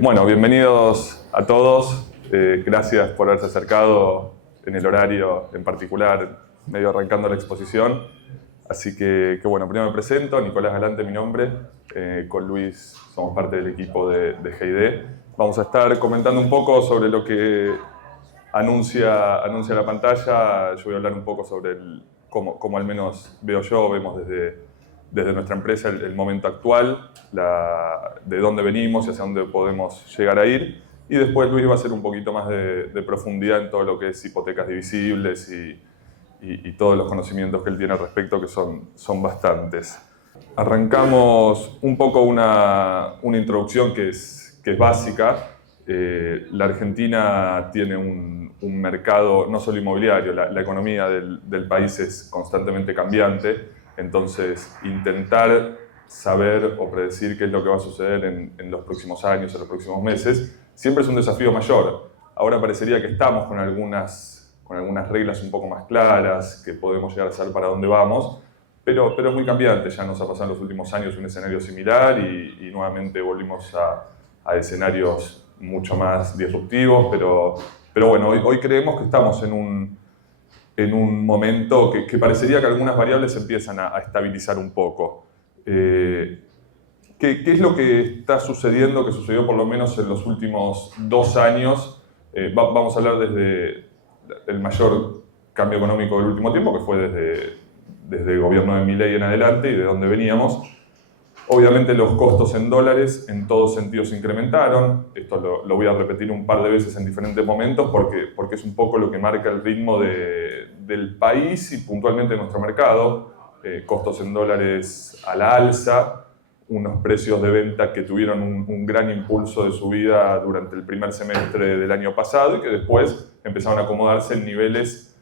Bueno, bienvenidos a todos. Gracias por haberse acercado en el horario en particular, medio arrancando la exposición. Así que bueno, primero me presento, Nicolás Galante mi nombre. Con Luis somos parte del equipo de GID. Vamos a estar comentando un poco sobre lo que anuncia la pantalla. Yo voy a hablar un poco sobre cómo al menos vemos desde nuestra empresa el momento actual, de dónde venimos y hacia dónde podemos llegar a ir. Y después Luis va a hacer un poquito más de profundidad en todo lo que es hipotecas divisibles y todos los conocimientos que él tiene al respecto, que son bastantes. Arrancamos un poco una introducción que es básica. La Argentina tiene un mercado no solo inmobiliario, la economía del país es constantemente cambiante. Entonces, intentar saber o predecir qué es lo que va a suceder en los próximos años, en los próximos meses, siempre es un desafío mayor. Ahora parecería que estamos con algunas reglas un poco más claras, que podemos llegar a saber para dónde vamos, pero es muy cambiante. Ya nos ha pasado en los últimos años un escenario similar y nuevamente volvimos a escenarios mucho más disruptivos, pero bueno, hoy creemos que estamos en un momento que parecería que algunas variables empiezan a estabilizar un poco. ¿Qué es lo que está sucediendo, que sucedió por lo menos en los últimos 2 años? Vamos a hablar desde el mayor cambio económico del último tiempo, que fue desde el gobierno de Milei en adelante y de dónde veníamos. Obviamente los costos en dólares en todos sentidos se incrementaron. Esto lo voy a repetir un par de veces en diferentes momentos porque es un poco lo que marca el ritmo del país y puntualmente de nuestro mercado. Costos en dólares a la alza, unos precios de venta que tuvieron un gran impulso de subida durante el primer semestre del año pasado y que después empezaron a acomodarse en niveles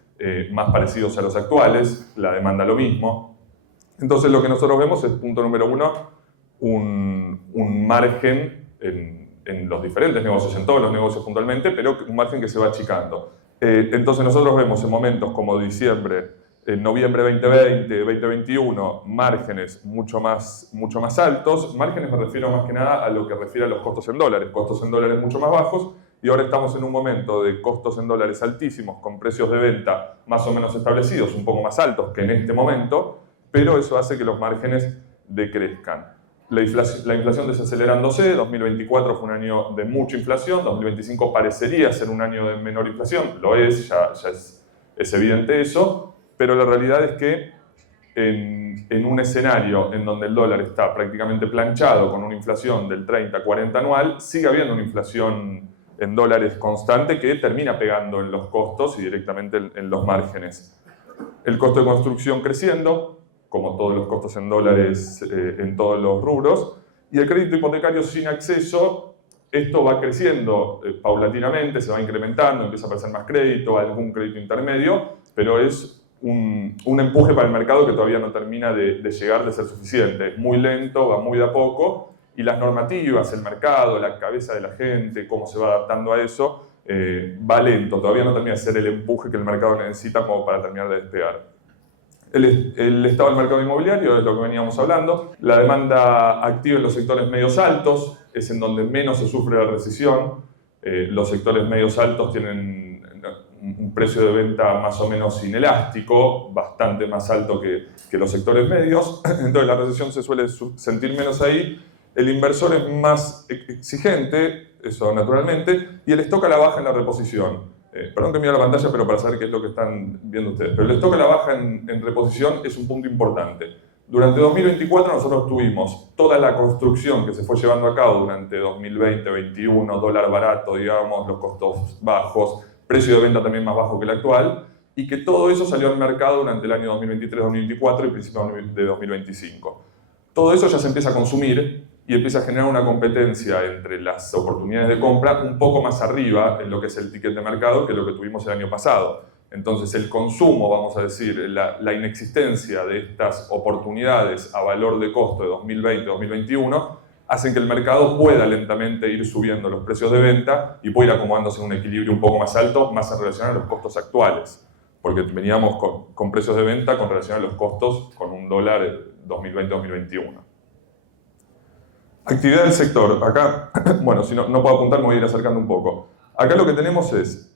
más parecidos a los actuales, la demanda lo mismo. Entonces lo que nosotros vemos es, punto número 1, un margen en los diferentes negocios, en todos los negocios puntualmente, pero un margen que se va achicando. Entonces nosotros vemos en momentos como diciembre, noviembre 2020, 2021, márgenes mucho más altos. Márgenes me refiero más que nada a lo que refiere a los costos en dólares mucho más bajos, y ahora estamos en un momento de costos en dólares altísimos, con precios de venta más o menos establecidos, un poco más altos que en este momento, pero eso hace que los márgenes decrezcan. La inflación desacelerándose, 2024 fue un año de mucha inflación, 2025 parecería ser un año de menor inflación, lo es, ya es evidente eso, pero la realidad es que en un escenario en donde el dólar está prácticamente planchado con una inflación del 30-40 anual, sigue habiendo una inflación en dólares constante que termina pegando en los costos y directamente en los márgenes. El costo de construcción creciendo, como todos los costos en dólares en todos los rubros, y el crédito hipotecario sin acceso, esto va creciendo paulatinamente, se va incrementando, empieza a aparecer más crédito, algún crédito intermedio, pero es un empuje para el mercado que todavía no termina de llegar, de ser suficiente. Es muy lento, va muy de a poco, y las normativas, el mercado, la cabeza de la gente, cómo se va adaptando a eso, va lento, todavía no termina de ser el empuje que el mercado necesita como para terminar de despegar. El estado del mercado inmobiliario es lo que veníamos hablando. La demanda activa en los sectores medios altos es en donde menos se sufre la recesión. Los sectores medios altos tienen un precio de venta más o menos inelástico, bastante más alto que los sectores medios. Entonces la recesión se suele sentir menos ahí. El inversor es más exigente, eso naturalmente, y el stock a la baja en la reposición. Perdón que miro la pantalla, pero para saber qué es lo que están viendo ustedes. Pero el stock a la baja en reposición es un punto importante. Durante 2024 nosotros tuvimos toda la construcción que se fue llevando a cabo durante 2020-2021, dólar barato, digamos, los costos bajos, precio de venta también más bajo que el actual, y que todo eso salió al mercado durante el año 2023-2024 y principios de 2025. Todo eso ya se empieza a consumir y empieza a generar una competencia entre las oportunidades de compra un poco más arriba en lo que es el ticket de mercado que lo que tuvimos el año pasado. Entonces el consumo, vamos a decir, la inexistencia de estas oportunidades a valor de costo de 2020-2021 hacen que el mercado pueda lentamente ir subiendo los precios de venta y pueda ir acomodándose en un equilibrio un poco más alto, más en relación a los costos actuales. Porque veníamos con precios de venta con relación a los costos con un dólar 2020-2021. Actividad del sector. Acá, bueno, si no puedo apuntar, me voy a ir acercando un poco. Acá lo que tenemos es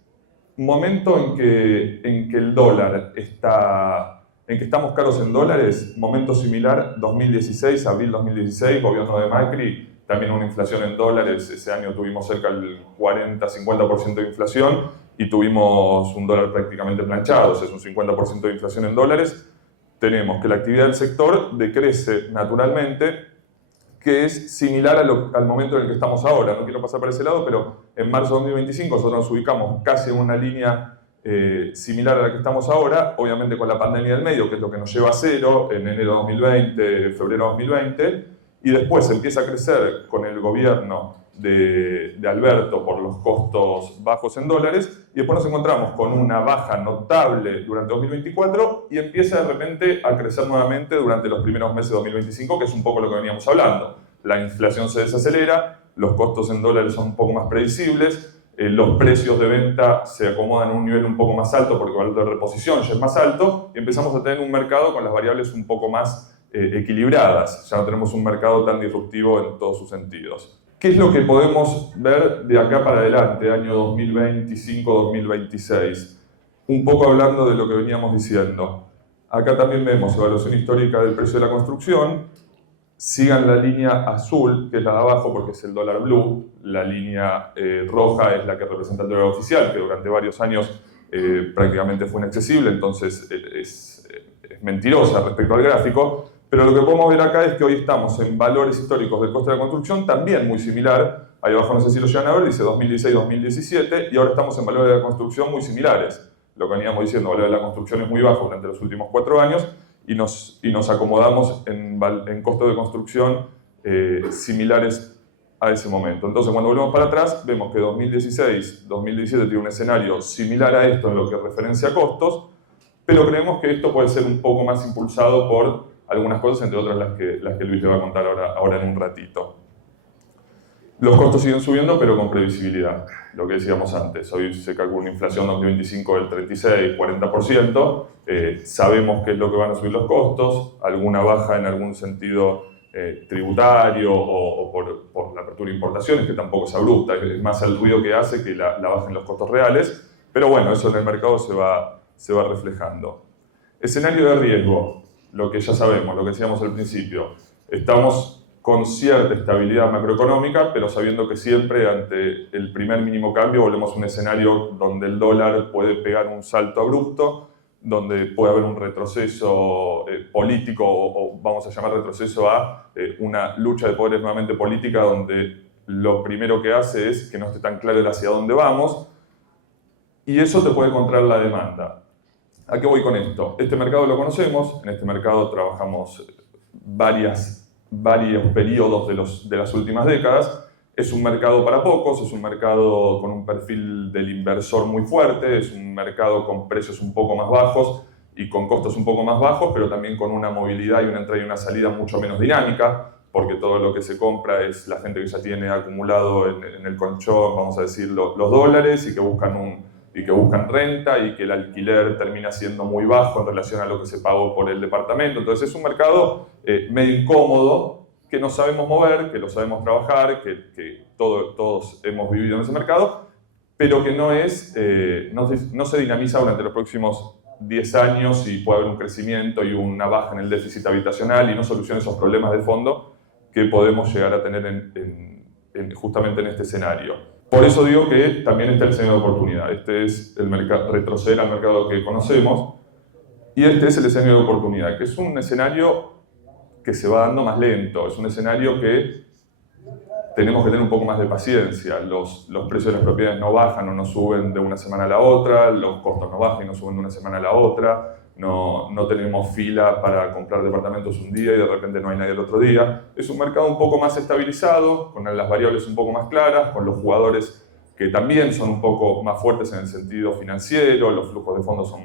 momento en que el dólar está, en que estamos caros en dólares, momento similar, 2016, abril 2016, gobierno de Macri, también una inflación en dólares, ese año tuvimos cerca del 40-50% de inflación y tuvimos un dólar prácticamente planchado, o sea, es un 50% de inflación en dólares. Tenemos que la actividad del sector decrece naturalmente, que es similar al momento en el que estamos ahora. No quiero pasar por ese lado, pero en marzo de 2025 nosotros nos ubicamos casi en una línea similar a la que estamos ahora, obviamente con la pandemia del medio, que es lo que nos lleva a cero en enero de 2020, febrero de 2020, y después empieza a crecer con el gobierno de Alberto por los costos bajos en dólares, y después nos encontramos con una baja notable durante 2024 y empieza de repente a crecer nuevamente durante los primeros meses de 2025, que es un poco lo que veníamos hablando. La inflación se desacelera, los costos en dólares son un poco más predecibles, los precios de venta se acomodan a un nivel un poco más alto porque el valor de reposición ya es más alto y empezamos a tener un mercado con las variables un poco más equilibradas. Ya no tenemos un mercado tan disruptivo en todos sus sentidos. ¿Qué es lo que podemos ver de acá para adelante, año 2025-2026? Un poco hablando de lo que veníamos diciendo. Acá también vemos evaluación histórica del precio de la construcción. Sigan la línea azul, que es la de abajo, porque es el dólar blue. La línea roja es la que representa el dólar oficial, que durante varios años prácticamente fue inaccesible, entonces es mentirosa respecto al gráfico. Pero lo que podemos ver acá es que hoy estamos en valores históricos del costo de la construcción, también muy similar. Ahí abajo no sé si lo llegan a ver, dice 2016-2017, y ahora estamos en valores de la construcción muy similares. Lo que veníamos diciendo, el valor de la construcción es muy bajo durante los últimos 4 años, y nos acomodamos en costos de construcción similares a ese momento. Entonces, cuando volvemos para atrás, vemos que 2016-2017 tiene un escenario similar a esto en lo que referencia a costos, pero creemos que esto puede ser un poco más impulsado por algunas cosas, entre otras las que Luis le va a contar ahora en un ratito. Los costos siguen subiendo, pero con previsibilidad, lo que decíamos antes. Hoy se calcula una inflación 2025 del 36-40%. Sabemos qué es lo que van a subir los costos, alguna baja en algún sentido tributario o por la apertura de importaciones, que tampoco es abrupta, es más el ruido que hace que la baja en los costos reales. Pero bueno, eso en el mercado se va reflejando. Escenario de riesgo. Lo que ya sabemos, lo que decíamos al principio, estamos con cierta estabilidad macroeconómica, pero sabiendo que siempre ante el primer mínimo cambio volvemos a un escenario donde el dólar puede pegar un salto abrupto, donde puede haber un retroceso político, o vamos a llamar retroceso a una lucha de poderes nuevamente política, donde lo primero que hace es que no esté tan claro hacia dónde vamos, y eso te puede contraer la demanda. ¿A qué voy con esto? Este mercado lo conocemos, en este mercado trabajamos varios periodos de las últimas décadas. Es un mercado para pocos, es un mercado con un perfil del inversor muy fuerte, es un mercado con precios un poco más bajos y con costos un poco más bajos, pero también con una movilidad y una entrada y una salida mucho menos dinámica, porque todo lo que se compra es la gente que ya tiene acumulado en el colchón, vamos a decir, los dólares y que buscan renta y que el alquiler termina siendo muy bajo en relación a lo que se pagó por el departamento. Entonces es un mercado medio incómodo, que no sabemos mover, que lo sabemos trabajar, que todos hemos vivido en ese mercado, pero que no se dinamiza durante los próximos 10 años y puede haber un crecimiento y una baja en el déficit habitacional y no soluciona esos problemas de fondo que podemos llegar a tener justamente en este escenario. Por eso digo que también está el escenario de oportunidad. Este es el mercado, retroceder al mercado que conocemos, y este es el escenario de oportunidad, que es un escenario que se va dando más lento, es un escenario que tenemos que tener un poco más de paciencia. Los precios de las propiedades no bajan o no suben de una semana a la otra, los costos no bajan y no suben de una semana a la otra, no tenemos fila para comprar departamentos un día y de repente no hay nadie el otro día. Es un mercado un poco más estabilizado, con las variables un poco más claras, con los jugadores que también son un poco más fuertes en el sentido financiero, los flujos de fondos son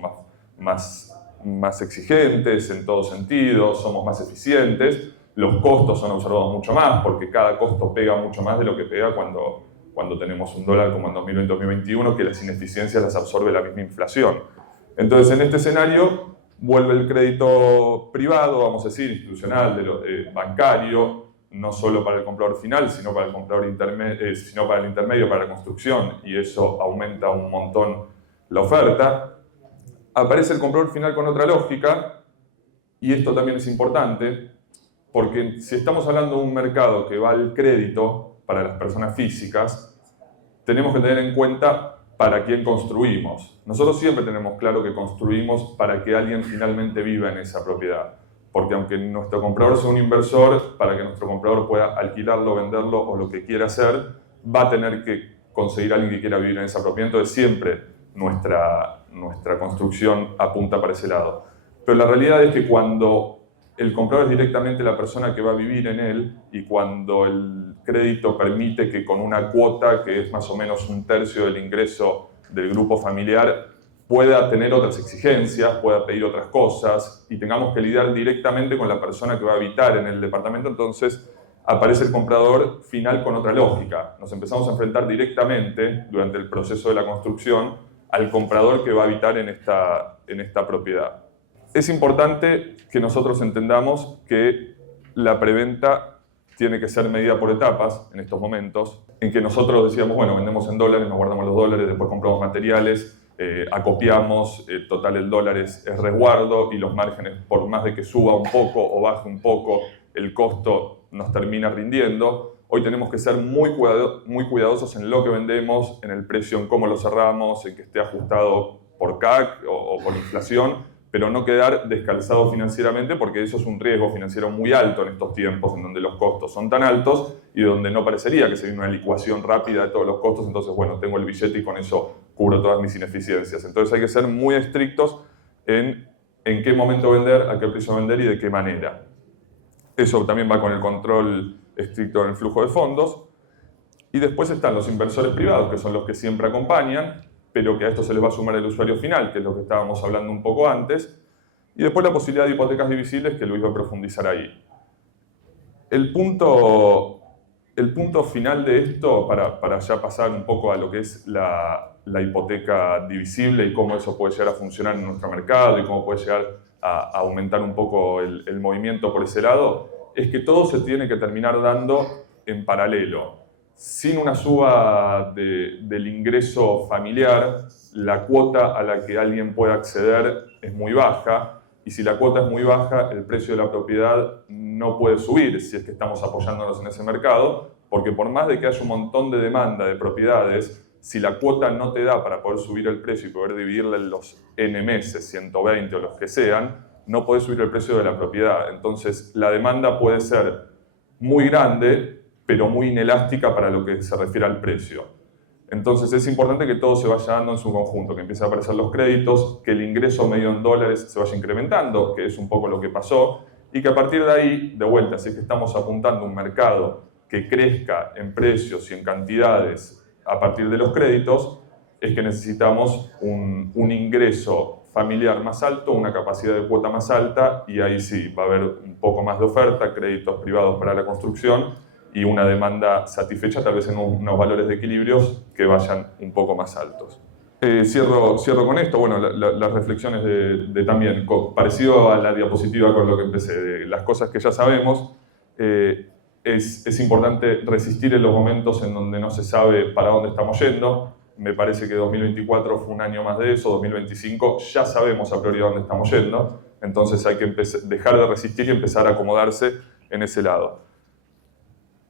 más exigentes en todo sentido, somos más eficientes, los costos son observados mucho más, porque cada costo pega mucho más de lo que pega cuando tenemos un dólar como en 2020-2021, que las ineficiencias las absorbe la misma inflación. Entonces, en este escenario, vuelve el crédito privado, vamos a decir, institucional, bancario, no solo para el comprador final, sino para el comprador sino para el intermedio, para la construcción, y eso aumenta un montón la oferta. Aparece el comprador final con otra lógica, y esto también es importante, porque si estamos hablando de un mercado que va al crédito para las personas físicas, tenemos que tener en cuenta para quién construimos. Nosotros siempre tenemos claro que construimos para que alguien finalmente viva en esa propiedad. Porque aunque nuestro comprador sea un inversor, para que nuestro comprador pueda alquilarlo, venderlo o lo que quiera hacer, va a tener que conseguir a alguien que quiera vivir en esa propiedad. Entonces siempre nuestra construcción apunta para ese lado. Pero la realidad es que cuando el comprador es directamente la persona que va a vivir en él, y cuando el crédito permite que con una cuota, que es más o menos 1/3 del ingreso del grupo familiar, pueda tener otras exigencias, pueda pedir otras cosas, y tengamos que lidiar directamente con la persona que va a habitar en el departamento, entonces aparece el comprador final con otra lógica. Nos empezamos a enfrentar directamente, durante el proceso de la construcción, al comprador que va a habitar en esta propiedad. Es importante que nosotros entendamos que la preventa tiene que ser medida por etapas en estos momentos, en que nosotros decíamos, bueno, vendemos en dólares, nos guardamos los dólares, después compramos materiales, acopiamos, total el dólar es resguardo, y los márgenes, por más de que suba un poco o baje un poco, el costo nos termina rindiendo. Hoy tenemos que ser muy cuidadosos en lo que vendemos, en el precio, en cómo lo cerramos, en que esté ajustado por CAC o por inflación, pero no quedar descalzado financieramente, porque eso es un riesgo financiero muy alto en estos tiempos, en donde los costos son tan altos y donde no parecería que se viene una licuación rápida de todos los costos. Entonces, bueno, tengo el billete y con eso cubro todas mis ineficiencias. Entonces hay que ser muy estrictos en qué momento vender, a qué precio vender y de qué manera. Eso también va con el control estricto en el flujo de fondos. Y después están los inversores privados, que son los que siempre acompañan, pero que a esto se les va a sumar el usuario final, que es lo que estábamos hablando un poco antes. Y después la posibilidad de hipotecas divisibles, que Luis va a profundizar ahí. El punto final de esto, para ya pasar un poco a lo que es la hipoteca divisible y cómo eso puede llegar a funcionar en nuestro mercado y cómo puede llegar a aumentar un poco el movimiento por ese lado, es que todo se tiene que terminar dando en paralelo. Sin una suba del ingreso familiar, la cuota a la que alguien puede acceder es muy baja, y si la cuota es muy baja, el precio de la propiedad no puede subir si es que estamos apoyándonos en ese mercado, porque por más de que haya un montón de demanda de propiedades, si la cuota no te da para poder subir el precio y poder dividirla en los N meses, 120 o los que sean, no podés subir el precio de la propiedad. Entonces, la demanda puede ser muy grande, pero muy inelástica para lo que se refiere al precio. Entonces es importante que todo se vaya dando en su conjunto, que empiecen a aparecer los créditos, que el ingreso medio en dólares se vaya incrementando, que es un poco lo que pasó, y que a partir de ahí, de vuelta, si es que estamos apuntando a un mercado que crezca en precios y en cantidades a partir de los créditos, es que necesitamos un ingreso familiar más alto, una capacidad de cuota más alta, y ahí sí va a haber un poco más de oferta, créditos privados para la construcción, y una demanda satisfecha, tal vez en unos valores de equilibrios que vayan un poco más altos. Cierro con esto, bueno, las reflexiones de también, parecido a la diapositiva con lo que empecé, de las cosas que ya sabemos. Es importante resistir en los momentos en donde no se sabe para dónde estamos yendo. Me parece que 2024 fue un año más de eso, 2025 ya sabemos a priori a dónde estamos yendo, entonces hay que dejar de resistir y empezar a acomodarse en ese lado.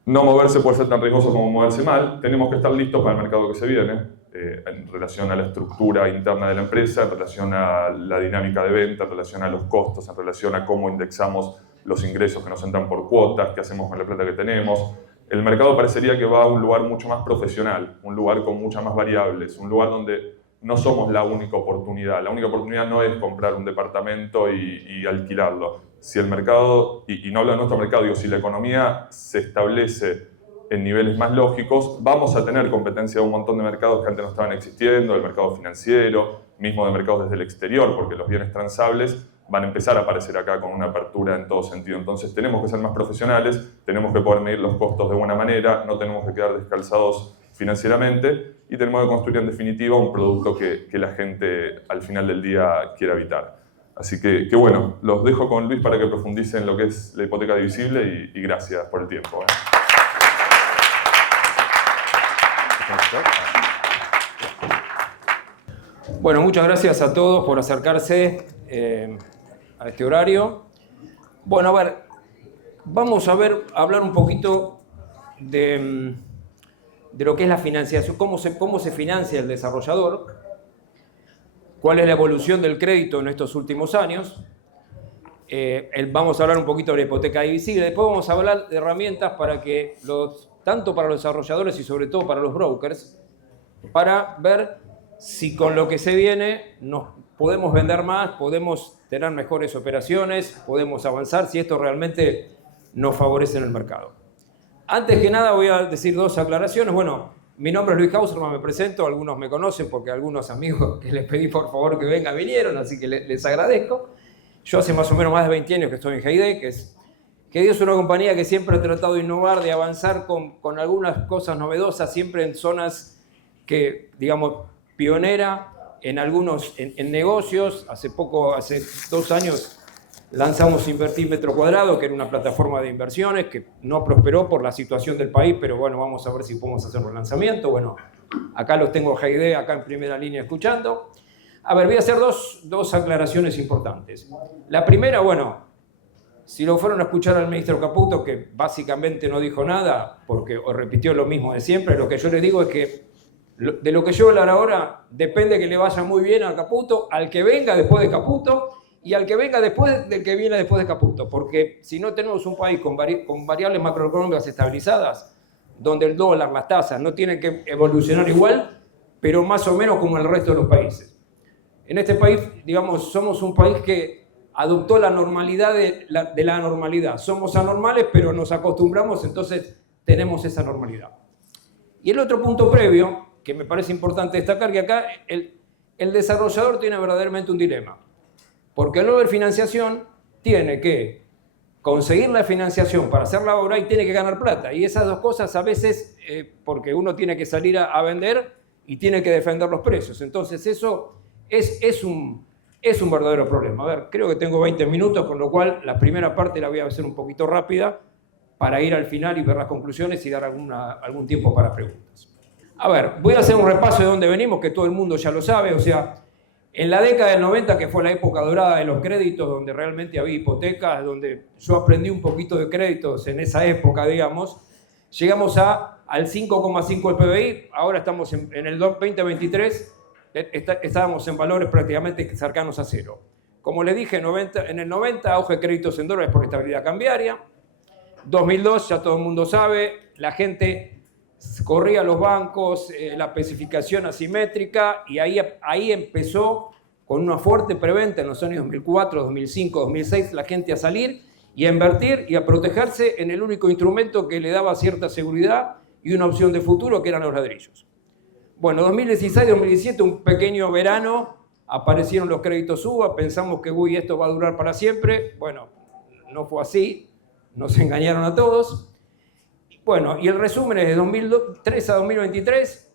No moverse puede ser tan riesgoso como moverse mal. Tenemos que estar listos para el mercado que se viene, en relación a la estructura interna de la empresa, en relación a la dinámica de venta, en relación a los costos, en relación a cómo indexamos los ingresos que nos entran por cuotas, qué hacemos con la plata que tenemos. El mercado parecería que va a un lugar mucho más profesional, un lugar con muchas más variables, un lugar donde no somos la única oportunidad. La única oportunidad no es comprar un departamento y alquilarlo. Si el mercado, y no hablo de nuestro mercado, digo, si la economía se establece en niveles más lógicos, vamos a tener competencia de un montón de mercados que antes no estaban existiendo, el mercado financiero, mismo de mercados desde el exterior, porque los bienes transables van a empezar a aparecer acá con una apertura en todo sentido. Entonces tenemos que ser más profesionales, tenemos que poder medir los costos de buena manera, no tenemos que quedar descalzados financieramente, y tenemos que construir en definitiva un producto que la gente al final del día quiera habitar. Así que bueno, los dejo con Luis para que profundicen en lo que es la hipoteca divisible y gracias por el tiempo. Bueno, muchas gracias a todos por acercarse a este horario. Bueno, a ver, vamos a hablar un poquito de lo que es la financiación, cómo se financia el desarrollador, cuál es la evolución del crédito en estos últimos años. Vamos a hablar un poquito de la hipoteca divisible. Después vamos a hablar de herramientas para que tanto para los desarrolladores y sobre todo para los brokers, para ver si con lo que se viene nos podemos vender más, podemos tener mejores operaciones, podemos avanzar, si esto realmente nos favorece en el mercado. Antes que nada voy a decir dos aclaraciones. Bueno, mi nombre es Luis Hauserman, me presento, algunos me conocen porque algunos amigos que les pedí por favor que vengan vinieron, así que les agradezco. Yo hace más o menos más de 20 años que estoy en GID, que es una compañía que siempre ha tratado de innovar, de avanzar con algunas cosas novedosas, siempre en zonas que, digamos, pionera en negocios. Hace 2 años, lanzamos Invertir Metro Cuadrado, que era una plataforma de inversiones que no prosperó por la situación del país, pero bueno, vamos a ver si podemos hacer un lanzamiento. Bueno, acá los tengo a GID, acá en primera línea escuchando. A ver, voy a hacer dos aclaraciones importantes. La primera, bueno, si lo fueron a escuchar al ministro Caputo, que básicamente no dijo nada, porque os repitió lo mismo de siempre, lo que yo les digo es que de lo que yo voy a hablar ahora depende que le vaya muy bien al Caputo, al que venga después de Caputo y al que venga después del que viene después de Caputo, porque si no tenemos un país con variables macroeconómicas estabilizadas, donde el dólar, las tasas no tienen que evolucionar igual, pero más o menos como el resto de los países. En este país, digamos, somos un país que adoptó la normalidad de la normalidad. Somos anormales, pero nos acostumbramos, entonces tenemos esa normalidad. Y el otro punto previo, que me parece importante destacar, que acá el desarrollador tiene verdaderamente un dilema. Porque al no haber financiación, tiene que conseguir la financiación para hacer la obra y tiene que ganar plata. Y esas dos cosas a veces, porque uno tiene que salir a vender y tiene que defender los precios. Entonces eso es un verdadero problema. A ver, creo que tengo 20 minutos, con lo cual la primera parte la voy a hacer un poquito rápida para ir al final y ver las conclusiones y dar algún tiempo para preguntas. A ver, voy a hacer un repaso de dónde venimos, que todo el mundo ya lo sabe. O sea, en la década del 90, que fue la época dorada de los créditos, donde realmente había hipotecas, donde yo aprendí un poquito de créditos en esa época, digamos, llegamos al 5,5 del PBI, ahora estamos en el 2023, estábamos en valores prácticamente cercanos a cero. Como les dije, en el 90, auge de créditos en dólares por estabilidad cambiaria. 2002, ya todo el mundo sabe, la gente corría a los bancos, la especificación asimétrica, y ahí empezó con una fuerte preventa en los años 2004, 2005, 2006, la gente a salir y a invertir y a protegerse en el único instrumento que le daba cierta seguridad y una opción de futuro, que eran los ladrillos. Bueno, 2016, 2017, un pequeño verano, aparecieron los créditos UVA, pensamos que esto va a durar para siempre. Bueno, no fue así, nos engañaron a todos. Bueno, y el resumen es de 2003 a 2023,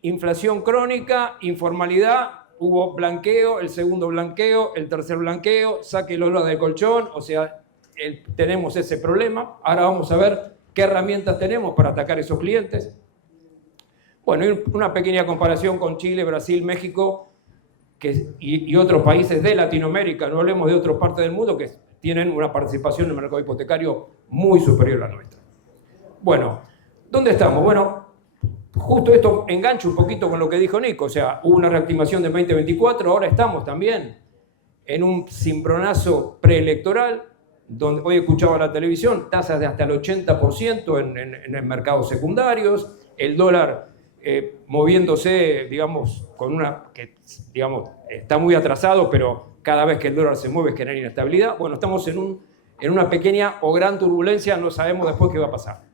inflación crónica, informalidad, hubo blanqueo, el segundo blanqueo, el tercer blanqueo, saque el oro del colchón, o sea, tenemos ese problema. Ahora vamos a ver qué herramientas tenemos para atacar esos clientes. Bueno, y una pequeña comparación con Chile, Brasil, México y otros países de Latinoamérica, no hablemos de otras partes del mundo que tienen una participación en el mercado hipotecario muy superior a la nuestra. Bueno, ¿dónde estamos? Bueno, justo esto engancha un poquito con lo que dijo Nico, o sea, hubo una reactivación del 2024, ahora estamos también en un cimbronazo preelectoral, donde hoy escuchaba la televisión, tasas de hasta el 80% en mercados secundarios, el dólar moviéndose, digamos, que digamos, está muy atrasado, pero cada vez que el dólar se mueve genera inestabilidad. Bueno, estamos en una pequeña o gran turbulencia, no sabemos después qué va a pasar.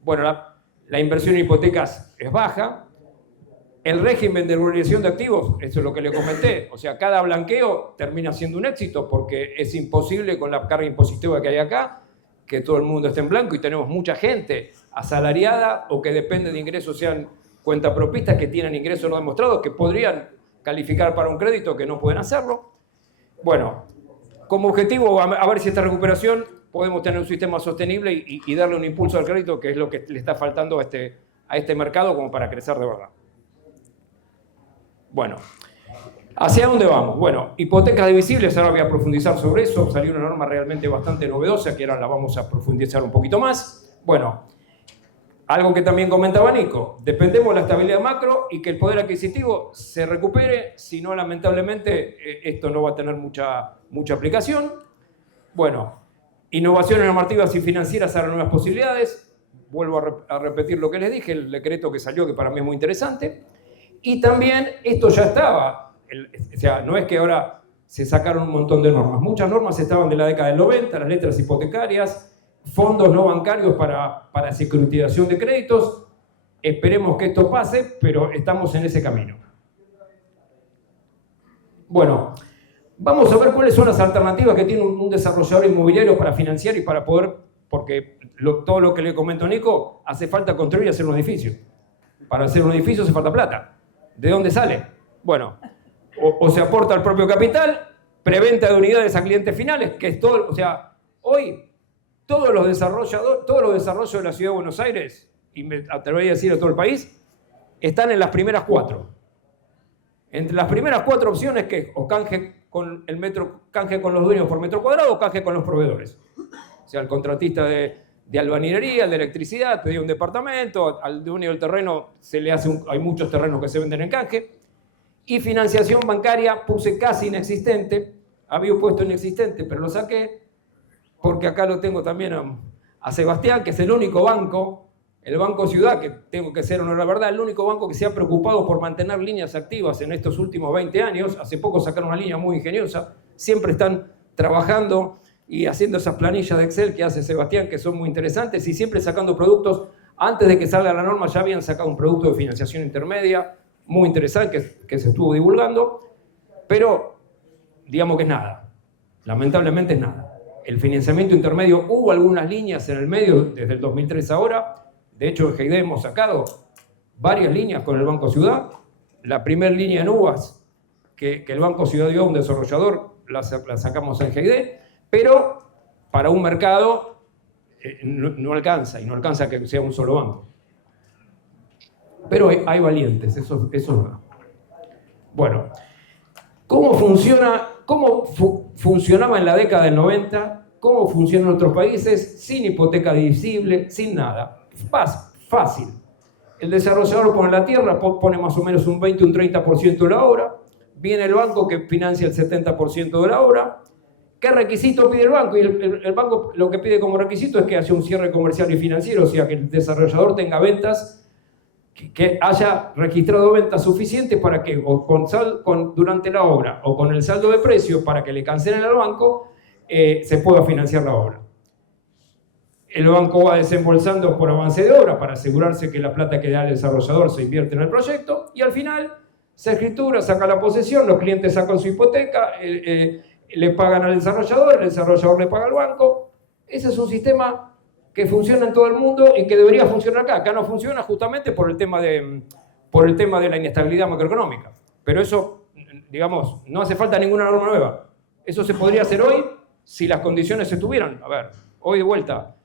Bueno, la inversión en hipotecas es baja. El régimen de regularización de activos, eso es lo que le comenté, o sea, cada blanqueo termina siendo un éxito porque es imposible con la carga impositiva que hay acá que todo el mundo esté en blanco y tenemos mucha gente asalariada o que depende de ingresos, sean cuentapropistas que tienen ingresos no demostrados, que podrían calificar para un crédito que no pueden hacerlo. Bueno, como objetivo, a ver si esta recuperación podemos tener un sistema sostenible y darle un impulso al crédito, que es lo que le está faltando a este mercado como para crecer de verdad. Bueno, ¿hacia dónde vamos? Bueno, hipotecas divisibles, ahora voy a profundizar sobre eso. Salió una norma realmente bastante novedosa, que ahora la vamos a profundizar un poquito más. Bueno, algo que también comentaba Nico, dependemos de la estabilidad macro y que el poder adquisitivo se recupere, si no, lamentablemente, esto no va a tener mucha aplicación. Bueno, innovaciones normativas y financieras a las nuevas posibilidades. Vuelvo a repetir lo que les dije, el decreto que salió, que para mí es muy interesante. Y también esto ya estaba, o sea, no es que ahora se sacaron un montón de normas. Muchas normas estaban de la década del 90, las letras hipotecarias, fondos no bancarios para securitización de créditos. Esperemos que esto pase, pero estamos en ese camino. Bueno, vamos a ver cuáles son las alternativas que tiene un desarrollador inmobiliario para financiar y para poder, porque todo lo que le comentó Nico, hace falta construir y hacer un edificio. Para hacer un edificio hace falta plata. ¿De dónde sale? Bueno, o se aporta al propio capital, preventa de unidades a clientes finales, que es todo, o sea, hoy todos los desarrollos de la Ciudad de Buenos Aires, y me atrevería a decir de todo el país, están en las primeras 4. Entre las primeras 4 opciones, que o canje con los dueños por metro cuadrado o canje con los proveedores. O sea, el contratista de albañilería, de electricidad, te dio un departamento, al dueño del terreno se le hace hay muchos terrenos que se venden en canje. Y financiación bancaria puse casi inexistente, había puesto inexistente, pero lo saqué porque acá lo tengo también a Sebastián, que es el único banco, el Banco Ciudad, que tengo que ser honor la verdad, el único banco que se ha preocupado por mantener líneas activas en estos últimos 20 años. Hace poco sacaron una línea muy ingeniosa, siempre están trabajando y haciendo esas planillas de Excel que hace Sebastián, que son muy interesantes, y siempre sacando productos. Antes de que salga la norma ya habían sacado un producto de financiación intermedia, muy interesante, que se estuvo divulgando, pero digamos que es nada, lamentablemente es nada. El financiamiento intermedio, hubo algunas líneas en el medio desde el 2003 ahora. De hecho, en GID hemos sacado varias líneas con el Banco Ciudad. La primera línea en uvas que el Banco Ciudad dio a un desarrollador, la sacamos en GID, pero para un mercado no alcanza, y no alcanza que sea un solo banco. Pero hay valientes, eso es verdad. Bueno, ¿cómo funcionaba en la década del 90? ¿Cómo funciona en otros países? Sin hipoteca divisible, sin nada. Fácil. El desarrollador pone la tierra, pone más o menos un 20, un 30% de la obra. Viene el banco que financia el 70% de la obra. ¿Qué requisito pide el banco? Y el banco lo que pide como requisito es que haya un cierre comercial y financiero, o sea, que el desarrollador tenga ventas, que haya registrado ventas suficientes para que, durante la obra, o con el saldo de precio, para que le cancelen al banco, se pueda financiar la obra. El banco va desembolsando por avance de obra para asegurarse que la plata que da el desarrollador se invierte en el proyecto, y al final se escritura, saca la posesión, los clientes sacan su hipoteca, le pagan al desarrollador, el desarrollador le paga al banco. Ese es un sistema que funciona en todo el mundo y que debería funcionar acá. Acá no funciona justamente por el tema de la inestabilidad macroeconómica. Pero eso, digamos, no hace falta ninguna norma nueva. Eso se podría hacer hoy si las condiciones estuvieran. A ver, hoy de vuelta,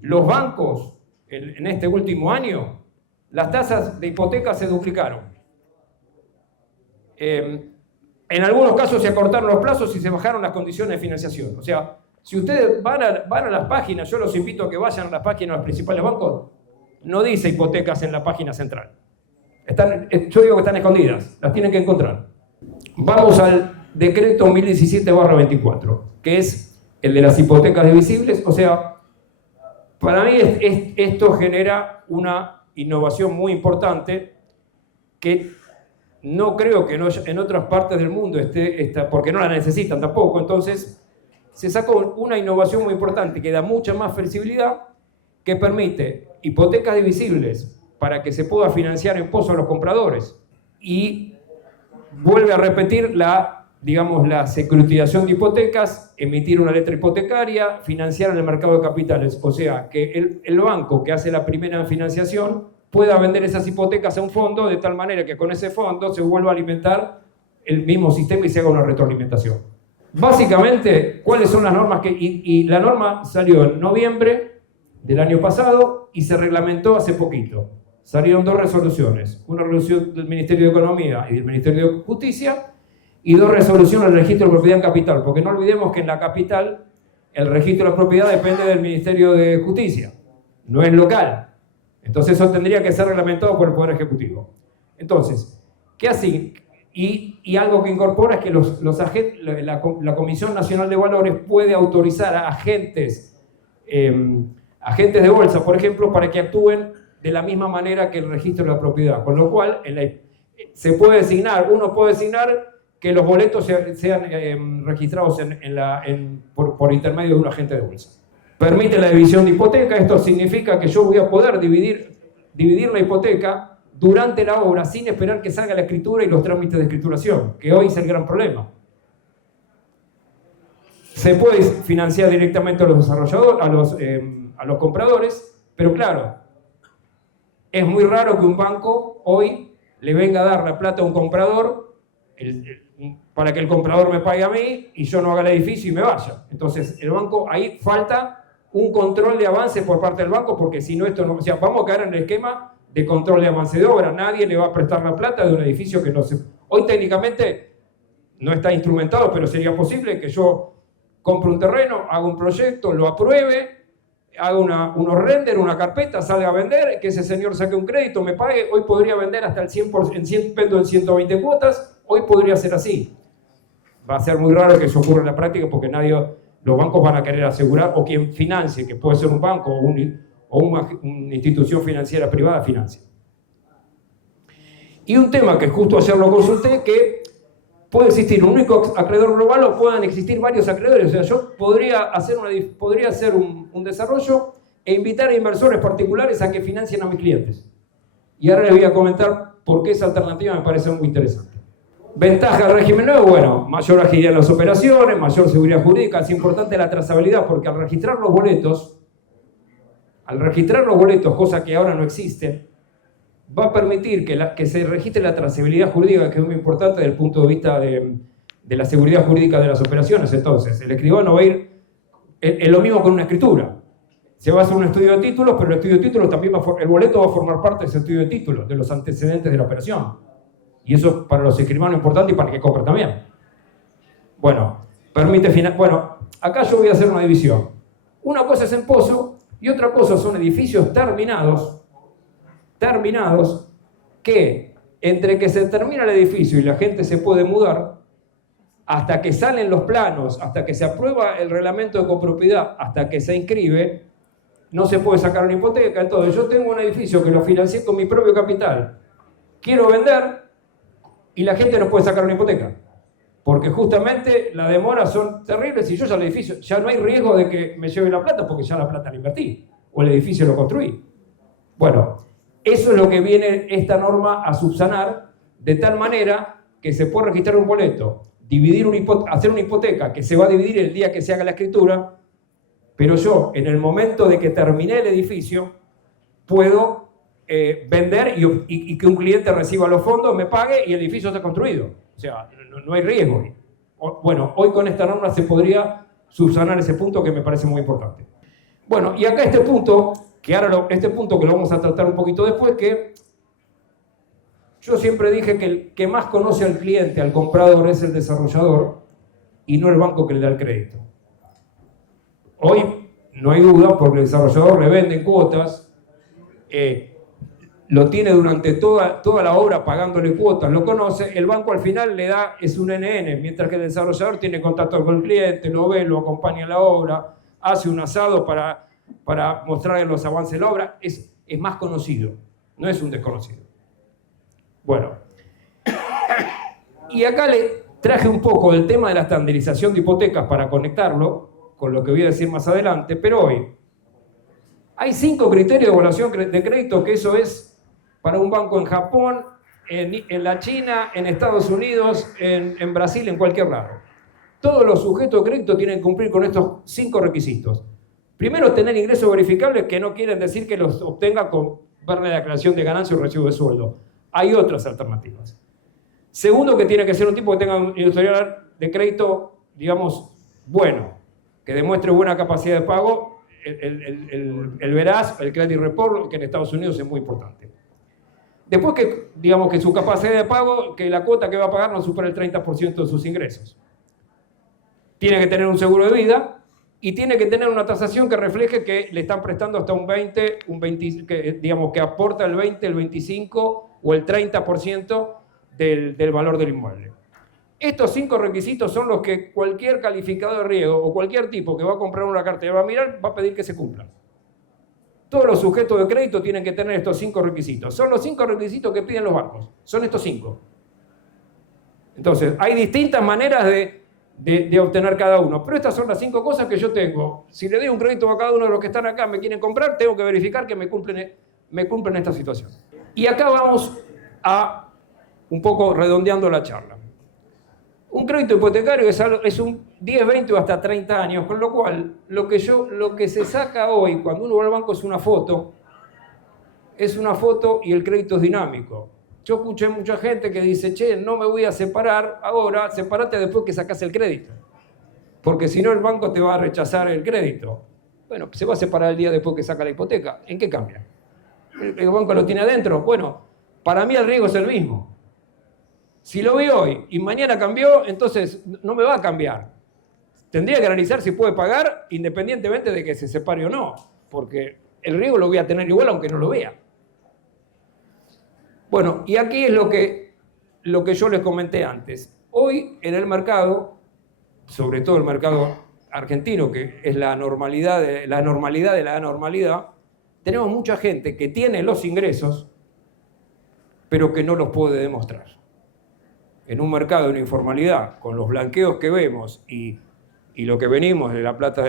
los bancos en este último año, las tasas de hipoteca se duplicaron. En algunos casos se acortaron los plazos y se bajaron las condiciones de financiación. O sea, si ustedes van a las páginas, yo los invito a que vayan a las páginas de los principales bancos, no dice hipotecas en la página central. Yo digo que están escondidas, las tienen que encontrar. Vamos al decreto 1017/24, que es el de las hipotecas divisibles. O sea, para mí esto genera una innovación muy importante que no creo que en otras partes del mundo esté, porque no la necesitan tampoco. Entonces, se sacó una innovación muy importante que da mucha más flexibilidad, que permite hipotecas divisibles para que se pueda financiar en pozo a los compradores, y vuelve a repetir la securitización de hipotecas, emitir una letra hipotecaria, financiar en el mercado de capitales. O sea, que el banco que hace la primera financiación pueda vender esas hipotecas a un fondo, de tal manera que con ese fondo se vuelva a alimentar el mismo sistema y se haga una retroalimentación. Básicamente, ¿cuáles son las normas y la norma salió en noviembre del año pasado y se reglamentó hace poquito. Salieron 2 resoluciones, una resolución del Ministerio de Economía y del Ministerio de Justicia y 2 resoluciones del registro de propiedad en capital, porque no olvidemos que en la capital el registro de la propiedad depende del Ministerio de Justicia, no es local. Entonces eso tendría que ser reglamentado por el Poder Ejecutivo. Entonces, ¿qué así? Y algo que incorpora es que la Comisión Nacional de Valores puede autorizar a agentes de bolsa, por ejemplo, para que actúen de la misma manera que el registro de la propiedad. Con lo cual, se puede designar, uno puede designar que los boletos sean registrados por intermedio de un agente de bolsa. Permite la división de hipoteca. Esto significa que yo voy a poder dividir la hipoteca durante la obra sin esperar que salga la escritura y los trámites de escrituración, que hoy es el gran problema. Se puede financiar directamente a los desarrolladores, a los compradores, pero claro, es muy raro que un banco hoy le venga a dar la plata a un comprador para que el comprador me pague a mí y yo no haga el edificio y me vaya. Entonces, el banco, ahí falta un control de avance por parte del banco, porque si no, esto no, o sea, vamos a caer en el esquema de control de avance de obra. Nadie le va a prestar la plata de un edificio que no se... Hoy técnicamente no está instrumentado, pero sería posible que yo compre un terreno, haga un proyecto, lo apruebe, haga unos render, una carpeta, salga a vender, que ese señor saque un crédito, me pague. Hoy podría vender hasta el 100%, vendo en 120 cuotas, hoy podría ser así. Va a ser muy raro que eso ocurra en la práctica, porque los bancos van a querer asegurar, o quien financie, que puede ser un banco o una institución financiera privada, financia. Y un tema que justo ayer lo consulté, que puede existir un único acreedor global o puedan existir varios acreedores. O sea, yo podría hacer un desarrollo e invitar a inversores particulares a que financien a mis clientes. Y ahora les voy a comentar por qué esa alternativa me parece muy interesante. Ventaja del régimen nuevo, bueno, mayor agilidad en las operaciones, mayor seguridad jurídica. Es importante la trazabilidad, porque al registrar los boletos, cosa que ahora no existe, va a permitir que se registre la trazabilidad jurídica, que es muy importante desde el punto de vista de la seguridad jurídica de las operaciones. Entonces, el escribano va a ir, es lo mismo con una escritura. Se va a hacer un estudio de títulos, pero el estudio de títulos también el boleto va a formar parte de ese estudio de títulos, de los antecedentes de la operación. Y eso para los escribanos es importante y para el que compra también. Bueno, acá yo voy a hacer una división. Una cosa es en pozo y otra cosa son edificios terminados, que entre que se termina el edificio y la gente se puede mudar, hasta que salen los planos, hasta que se aprueba el reglamento de copropiedad, hasta que se inscribe, no se puede sacar una hipoteca. Entonces, yo tengo un edificio que lo financié con mi propio capital, quiero vender y la gente no puede sacar una hipoteca, porque justamente las demoras son terribles. Y yo ya el edificio, ya no hay riesgo de que me lleve la plata, porque ya la plata la invertí, o el edificio lo construí. Bueno, eso es lo que viene esta norma a subsanar, de tal manera que se puede registrar un boleto, hacer una hipoteca que se va a dividir el día que se haga la escritura, pero yo, en el momento de que terminé el edificio, puedo vender y que un cliente reciba los fondos, me pague y el edificio está construido. O sea, no hay riesgo. Bueno, hoy con esta norma se podría subsanar ese punto, que me parece muy importante. Bueno, y acá este punto que lo vamos a tratar un poquito después, que yo siempre dije que el que más conoce al cliente, al comprador, es el desarrollador y no el banco que le da el crédito. Hoy no hay duda, porque el desarrollador le vende en cuotas, lo tiene durante toda la obra pagándole cuotas, lo conoce, el banco al final le da, es un NN, mientras que el desarrollador tiene contacto con el cliente, lo ve, lo acompaña en la obra, hace un asado para mostrarle los avances de la obra, es más conocido, no es un desconocido. Bueno, y acá le traje un poco el tema de la estandarización de hipotecas para conectarlo con lo que voy a decir más adelante, pero hoy hay 5 criterios de evaluación de crédito, que eso es para un banco en Japón, en la China, en Estados Unidos, en Brasil, en cualquier lado. Todos los sujetos de crédito tienen que cumplir con estos 5 requisitos. Primero, tener ingresos verificables, que no quieren decir que los obtenga con ver la declaración de ganancia o recibo de sueldo. Hay otras alternativas. Segundo, que tiene que ser un tipo que tenga un historial de crédito digamos, bueno, que demuestre buena capacidad de pago, el veraz, el credit report, que en Estados Unidos es muy importante. Después que, digamos, que su capacidad de pago, que la cuota que va a pagar no supera el 30% de sus ingresos. Tiene que tener un seguro de vida y tiene que tener una tasación que refleje que le están prestando hasta un 20, que, digamos, que aporta el 20, el 25 o el 30% del valor del inmueble. Estos 5 requisitos son los que cualquier calificador de riesgo o cualquier tipo que va a comprar una cartera va a mirar, va a pedir que se cumplan. Todos los sujetos de crédito tienen que tener estos 5 requisitos. Son los 5 requisitos que piden los bancos. Son estos 5. Entonces, hay distintas maneras de obtener cada uno. Pero estas son las 5 cosas que yo tengo. Si le doy un crédito a cada uno de los que están acá, me quieren comprar, tengo que verificar que me cumplen esta situación. Y acá vamos a un poco redondeando la charla. Un crédito hipotecario es un 10, 20 o hasta 30 años, con lo cual lo que se saca hoy cuando uno va al banco es una foto y el crédito es dinámico. Yo escuché mucha gente que dice, che, no me voy a separar ahora, sepárate después que sacas el crédito. Porque si no el banco te va a rechazar el crédito. Bueno, se va a separar el día después que saca la hipoteca. ¿En qué cambia? ¿El banco lo tiene adentro? Bueno, para mí el riesgo es el mismo. Si lo vi hoy y mañana cambió, entonces no me va a cambiar. Tendría que analizar si puede pagar independientemente de que se separe o no, porque el riesgo lo voy a tener igual aunque no lo vea. Bueno, y aquí es lo que yo les comenté antes. Hoy en el mercado, sobre todo el mercado argentino, que es la normalidad de la anormalidad, tenemos mucha gente que tiene los ingresos, pero que no los puede demostrar. En un mercado de una informalidad, con los blanqueos que vemos y lo que venimos de la plata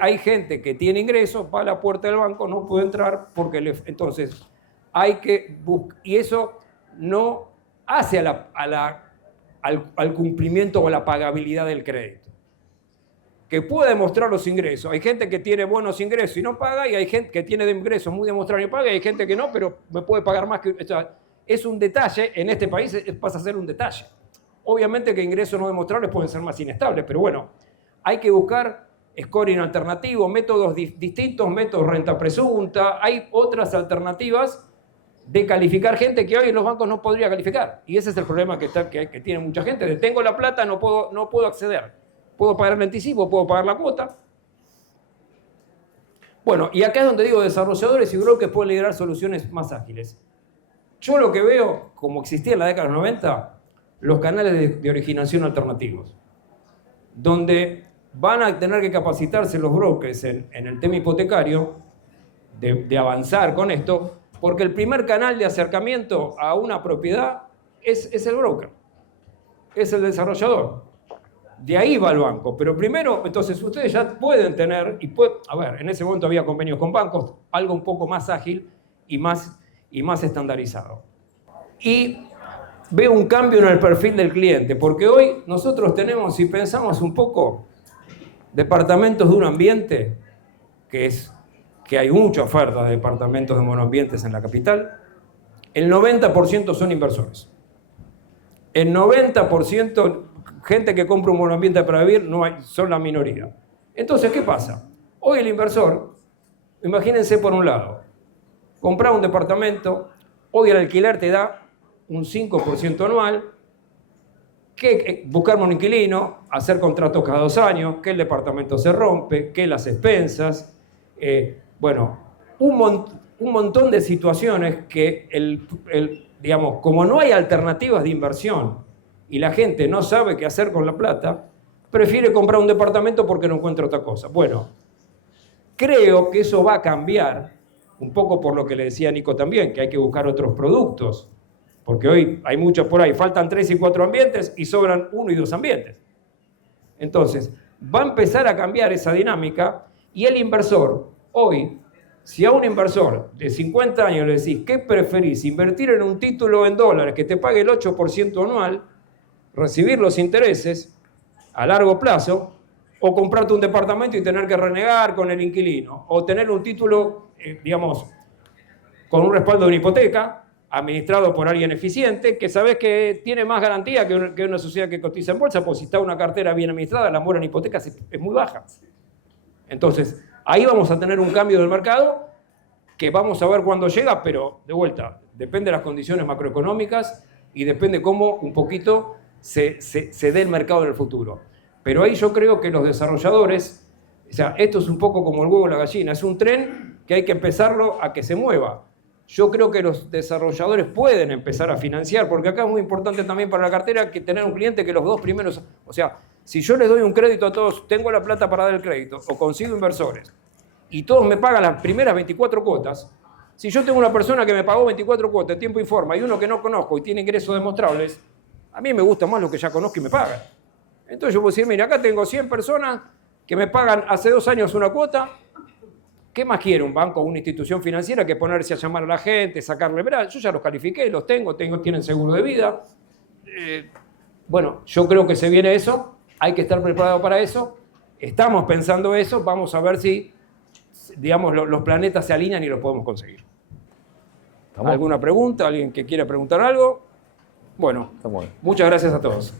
hay gente que tiene ingresos, va a la puerta del banco, no puede entrar porque entonces hay que buscar, y eso no hace al cumplimiento o a la pagabilidad del crédito. Que pueda demostrar los ingresos. Hay gente que tiene buenos ingresos y no paga, y hay gente que tiene de ingresos muy demostrados y paga, y hay gente que no, pero me puede pagar más que... O sea, es un detalle, en este país pasa a ser un detalle. Obviamente que ingresos no demostrables pueden ser más inestables, pero bueno, hay que buscar scoring alternativo, métodos distintos, métodos renta presunta, hay otras alternativas de calificar gente que hoy los bancos no podría calificar. Y ese es el problema que tiene mucha gente. De tengo la plata, no puedo acceder. Puedo pagar el anticipo, puedo pagar la cuota. Bueno, y acá es donde digo desarrolladores y brokers pueden liderar soluciones más ágiles. Yo lo que veo, como existía en la década de los 90, los canales de originación alternativos, donde van a tener que capacitarse los brokers en el tema hipotecario, de avanzar con esto, porque el primer canal de acercamiento a una propiedad es el broker, es el desarrollador. De ahí va el banco, pero primero, entonces ustedes ya pueden tener, a ver, en ese momento había convenios con bancos, algo un poco más ágil y más estandarizado. Y veo un cambio en el perfil del cliente, porque hoy nosotros tenemos, si pensamos un poco, departamentos de un ambiente, que hay mucha oferta de departamentos de monoambientes en la capital, el 90% son inversores. El 90% gente que compra un monoambiente para vivir son la minoría. Entonces, ¿qué pasa? Hoy el inversor, imagínense por un lado, comprar un departamento, hoy el alquiler te da un 5% anual, que buscarme un inquilino, hacer contratos cada 2 años, que el departamento se rompe, que las expensas, bueno, un montón de situaciones que, digamos, como no hay alternativas de inversión y la gente no sabe qué hacer con la plata, prefiere comprar un departamento porque no encuentra otra cosa. Bueno, creo que eso va a cambiar, un poco por lo que le decía Nico también, que hay que buscar otros productos, porque hoy hay muchos por ahí, faltan 3 y 4 ambientes y sobran 1 y 2 ambientes. Entonces, va a empezar a cambiar esa dinámica y el inversor, hoy, si a un inversor de 50 años le decís, ¿qué preferís? ¿Invertir en un título en dólares que te pague el 8% anual, recibir los intereses a largo plazo, o comprarte un departamento y tener que renegar con el inquilino, o tener un título, digamos, con un respaldo de una hipoteca, administrado por alguien eficiente, que sabes que tiene más garantía que una sociedad que cotiza en bolsa, porque si está una cartera bien administrada, la mora en hipotecas es muy baja. Entonces, ahí vamos a tener un cambio del mercado que vamos a ver cuándo llega, pero de vuelta, depende de las condiciones macroeconómicas y depende cómo un poquito se dé el mercado en el futuro. Pero ahí yo creo que los desarrolladores, o sea, esto es un poco como el huevo y la gallina, es un tren que hay que empezarlo a que se mueva. Yo creo que los desarrolladores pueden empezar a financiar, porque acá es muy importante también para la cartera que tener un cliente que los dos primeros, o sea, si yo les doy un crédito a todos, tengo la plata para dar el crédito, o consigo inversores, y todos me pagan las primeras 24 cuotas, si yo tengo una persona que me pagó 24 cuotas en tiempo y forma, y uno que no conozco y tiene ingresos demostrables, a mí me gusta más lo que ya conozco y me pagan. Entonces yo puedo decir, mira, acá tengo 100 personas que me pagan hace 2 años una cuota. ¿Qué más quiere un banco o una institución financiera que ponerse a llamar a la gente, sacarle? Verá, yo ya los califiqué, los tengo, tienen seguro de vida. Bueno, yo creo que se viene eso, hay que estar preparado para eso. Estamos pensando eso, vamos a ver si, digamos, los planetas se alinean y los podemos conseguir. ¿Alguna pregunta? ¿Alguien que quiera preguntar algo? Bueno, muchas gracias a todos.